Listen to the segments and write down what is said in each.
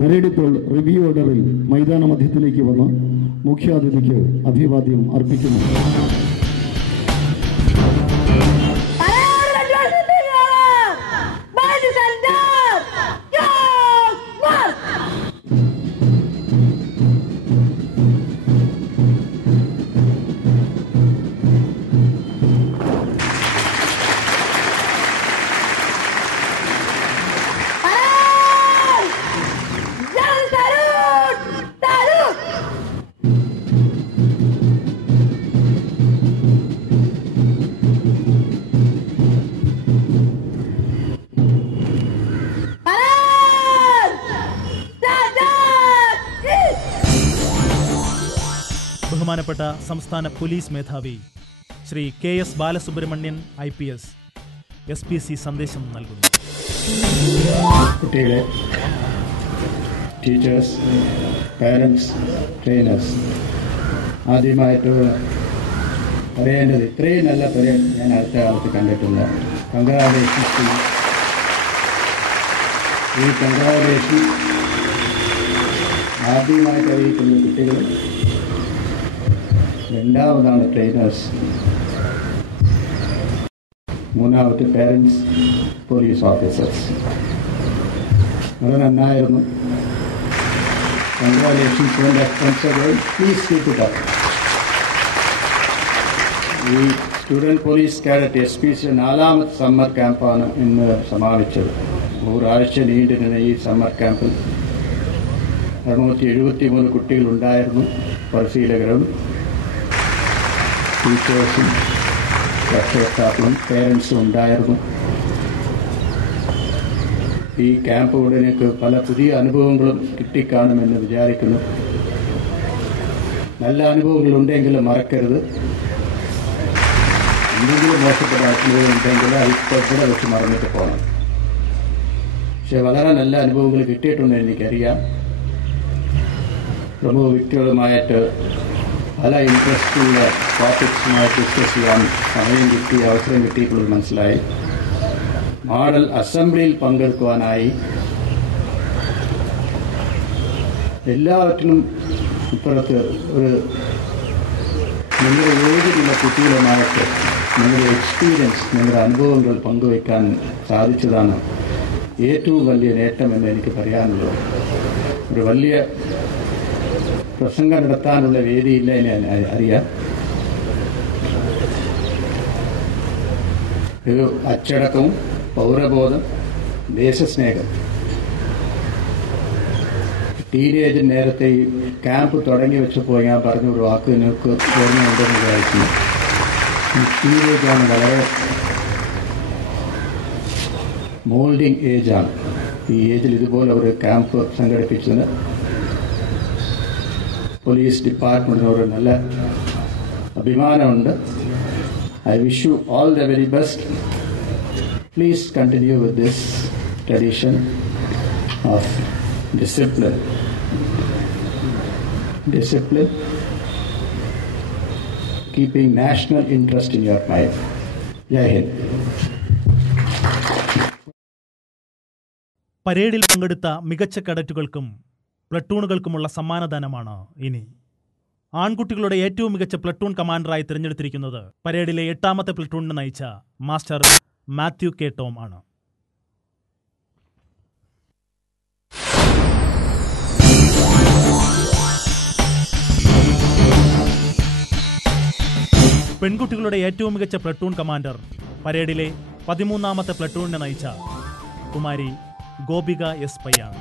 പരേഡിപ്പോൾ review ഓർഡറിൽ മൈതാന മധ്യത്തിലേക്ക് വന്ന് മുഖ്യാതിഥിക്ക് അഭിവാദ്യം അർപ്പിക്കുന്നു. ബഹുമാനപ്പെട്ട സംസ്ഥാന പോലീസ് മേധാവി Shri KS Balasubramanian IPS SPC സന്ദേശം നൽകുന്നു. കുട്ടികളെ, ടീച്ചേഴ്സ്, പാരൻസ്, ട്രെയിനേഴ്സ്, ആദ്യമായിട്ട് പറയേണ്ടത് ഇത്രയും നല്ല പരേഡ് ഞാൻ അടുത്ത കാലത്ത് കണ്ടിട്ടില്ല. കൺഗ്രാജുലേഷൻസ്. ഈ കൺഗ്രാജുലേഷൻ ആദ്യമായിട്ട് അറിയിക്കുന്ന കുട്ടികൾ, രണ്ടാമതാണ് ട്രെയിനേഴ്സ്, മൂന്നാമത്തെ പാരൻസ്, പോലീസ് ഓഫീസേഴ്സ്. വളരെ നന്നായിരുന്നു. Congratulations and responsible. Please keep it up. ഈ സ്റ്റുഡൻറ് പോലീസ് കാഡറ്റ് SPC 4ാമത്തെ സമ്മർ ക്യാമ്പാണ് ഇന്ന് സമാപിച്ചത്. ഒരാഴ്ച നീണ്ടിരുന്ന ഈ സമ്മർ ക്യാമ്പിൽ 673 കുട്ടികളുണ്ടായിരുന്നു. പരിശീലകരും ടീച്ചേഴ്സും രക്ഷകർത്താക്കളും പേരൻസും ഉണ്ടായിരുന്നു. ഈ ക്യാമ്പ് കൊണ്ട് എനിക്ക് പല പുതിയ അനുഭവങ്ങളും കിട്ടിക്കാണുമെന്ന് വിചാരിക്കുന്നു. നല്ല അനുഭവങ്ങളുണ്ടെങ്കിലും മറക്കരുത്. എന്തെങ്കിലും മോശപ്പെട്ട അനുഭവങ്ങളുണ്ടെങ്കിൽ ഇപ്പോൾ ഇവിടെ വെച്ച് മറന്നിട്ട് പോകണം. പക്ഷെ വളരെ നല്ല അനുഭവങ്ങൾ കിട്ടിയിട്ടുണ്ടെന്ന് എനിക്കറിയാം. പ്രമുഖ വ്യക്തികളുമായിട്ട് പല ഇൻട്രസ്റ്റുള്ള ടോപ്പിക്സുമായി ഡിസ്കസ് ചെയ്യാൻ സമയം കിട്ടി, അവസരം കിട്ടിയിട്ടുള്ളത് മനസ്സിലായി. മോഡൽ അസംബ്ലിയിൽ പങ്കെടുക്കുവാനായി എല്ലാവറ്റിനും ഇപ്പുറത്ത് ഒരു നിങ്ങളുടെ യോഗ്യതയുള്ള കുട്ടികളുമായിട്ട് നിങ്ങളുടെ എക്സ്പീരിയൻസ്, നിങ്ങളുടെ അനുഭവങ്ങൾ പങ്കുവയ്ക്കാൻ സാധിച്ചതാണ് ഏറ്റവും വലിയ നേട്ടമെന്ന് എനിക്ക് പറയാനുള്ളത്. ഒരു വലിയ പ്രസംഗം നടത്താനുള്ള വേദിയില്ല എന്ന് അറിയാം. ഒരു ടീനേജ് നേരത്തെ ഈ ക്യാമ്പ് തുടങ്ങി വെച്ചപ്പോൾ ഞാൻ പറഞ്ഞ ഒരു വാക്ക് നിങ്ങൾക്ക് ഓർമ്മയുണ്ടെന്ന് വിചാരിക്കുന്നു. ഈ ടീനേജാണ് വളരെ മോൾഡിങ് ഏജാണ്. ഈ ഏജിൽ ഇതുപോലെ ഒരു ക്യാമ്പ് സംഘടിപ്പിച്ചത് പോലീസ് ഡിപ്പാർട്ട്മെൻറ്റിനോട് നല്ല അഭിമാനമുണ്ട്. I wish you all the very best. Please continue with this tradition of discipline. Keeping national interest in your mind. Jai Hind. പരേഡിൽ പങ്കെടുത്ത മികച്ച കേഡറ്റുകൾക്കും പ്ലട്ടൂണുകൾക്കുമുള്ള സമ്മാനദാനമാണ് ഇനി. ആൺകുട്ടികളുടെ ഏറ്റവും മികച്ച പ്ലട്ടൂൺ കമാൻഡറായി തിരഞ്ഞെടുത്തിരിക്കുന്നത് പരേഡിലെ 8ാമത്തെ പ്ലട്ടൂണിനെ നയിച്ച മാസ്റ്റർ മാത്യു കെ ടോം ആണ്. പെൺകുട്ടികളുടെ ഏറ്റവും മികച്ച പ്ലട്ടൂൺ കമാൻഡർ പരേഡിലെ 13ാമത്തെ പ്ലട്ടൂണിനെ നയിച്ച കുമാരി ഗോപിക എസ് പയ്യാണ്.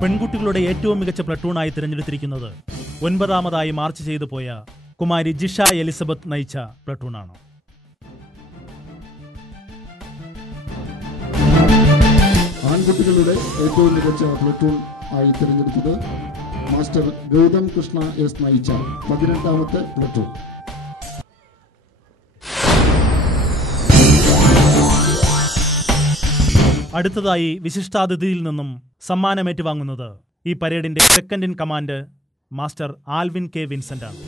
പെൺകുട്ടികളുടെ ഏറ്റവും മികച്ച പ്ലട്ടൂണായി തിരഞ്ഞെടുത്തിരിക്കുന്നത് 9ാമതായി മാർച്ച് ചെയ്തു പോയ കുമാരി ജിഷ എലിസബത്ത് നയിച്ച പ്ലട്ടൂണാണ്. ആൺകുട്ടികളുടെ ഏറ്റവും മികച്ച പ്ലട്ടൂൺ ആയി തിരഞ്ഞെടുത്തത് മാസ്റ്റർ ഗൗതം കൃഷ്ണ എസ് നയിച്ച 18ാമത്തെ പ്ലട്ടൂൺ. അടുത്തതായി വിശിഷ്ടാതിഥിയിൽ നിന്നും സമ്മാനമേറ്റുവാങ്ങുന്നത് ഈ പരേഡിന്റെ second in command master Alvin K Vincent ആണ്.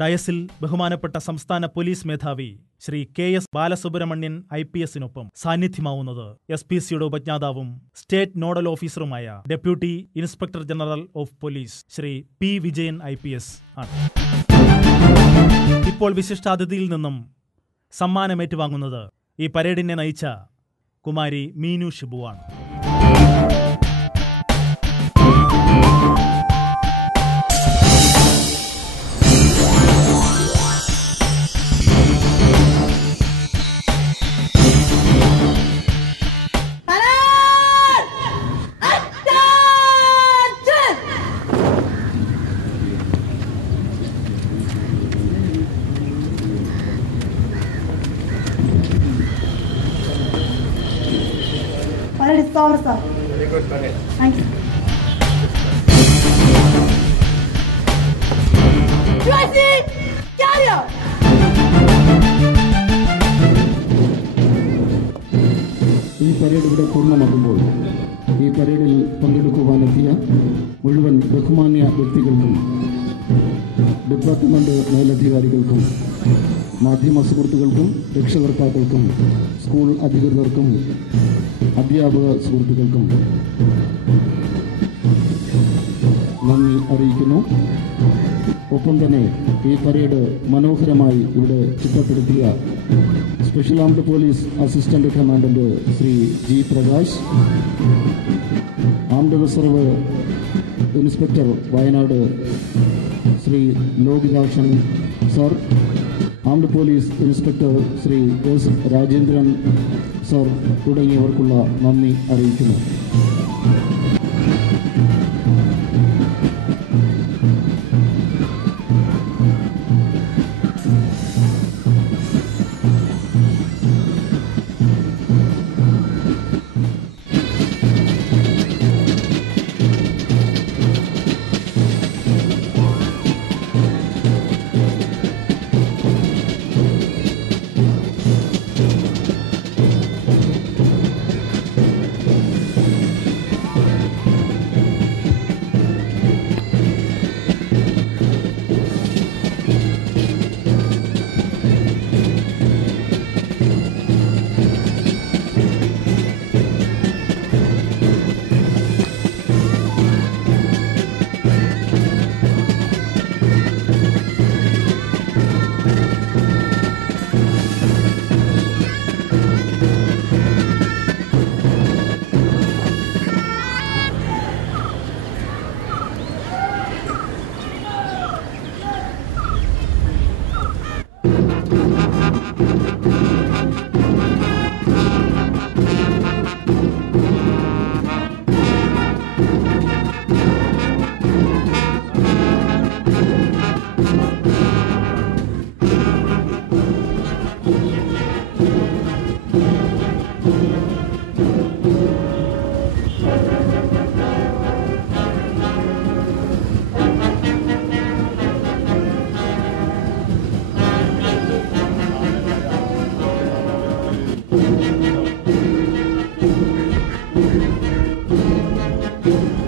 ഡയസിൽ ബഹുമാനപ്പെട്ട സംസ്ഥാന പോലീസ് മേധാവി ശ്രീ KS ബാലസുബ്രഹ്മണ്യൻ IPS സാന്നിധ്യമാവുന്നത് SPCയുടെ ഉപജ്ഞാതാവും സ്റ്റേറ്റ് നോഡൽ ഓഫീസറുമായ deputy inspector general of police Shri P Vijayan IPS ആണ്. ഇപ്പോൾ വിശിഷ്ടാതിഥിയിൽ നിന്നും സമ്മാനമേറ്റുവാങ്ങുന്നത് ഈ പരേഡിനെ നയിച്ച കുമാരി മീനു ഷിബുവാണ്. Sir. Very good, Kane. Thank you. Carry on. ഈ പരേഡ് ഇവിടെ പൂർണ്ണമാകുമ്പോൾ ഈ പരേഡിൽ പങ്കെടുക്കുവാനെത്തിയ മുഴുവൻ ബഹുമാന്യ വ്യക്തികൾക്കും ഡിപ്പാർട്ട്മെന്റ് മേലധികാരികൾക്കും മാധ്യമ സുഹൃത്തുക്കൾക്കും രക്ഷകർത്താക്കൾക്കും സ്കൂൾ അധികൃതർക്കും അധ്യാപക സുഹൃത്തുക്കൾക്കും നന്ദി അറിയിക്കുന്നു. ഒപ്പം തന്നെ ഈ പരേഡ് മനോഹരമായി ഇവിടെ ചിട്ടപ്പെടുത്തിയ special armed police assistant commandant Shri G Prakash, armed reserve inspector Wayanad Shri Lokithakshan sir, armed police inspector Shri S Rajendran sir തുടങ്ങിയവർക്കുള്ള നന്ദി അറിയിക്കുന്നു. you.